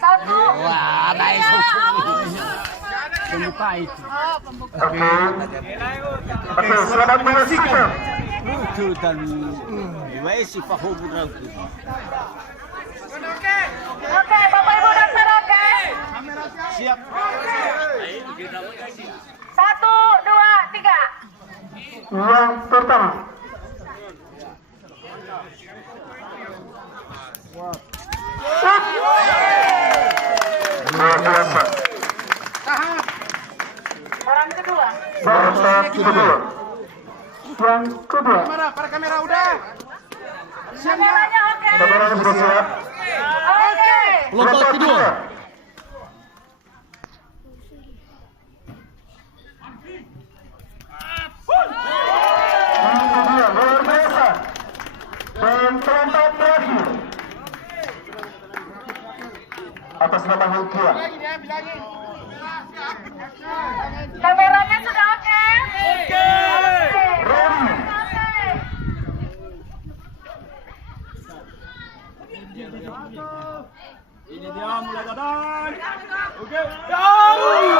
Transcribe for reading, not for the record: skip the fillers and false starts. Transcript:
Satu. Wah, baik pembuka itu. Oke, selamat menyaksikan. Itu dan Waisi Fahum Rangku. Oke, Bapak Ibu daftar oke. Siap. Satu, dua, tiga. Yang pertama. Luar biasa. Orang kedua. Batak kedua. Yang kedua. Para kamera udah. Kameranya oke. Kameranya sudah siap. Oke. Batak kedua. Yang kedua, luar biasa. Dan perempat terakhir. Atas nama Hulkia. Kameranya sudah oke. Oke. Roni. Ini dia mulai dadan. Oke. Dalu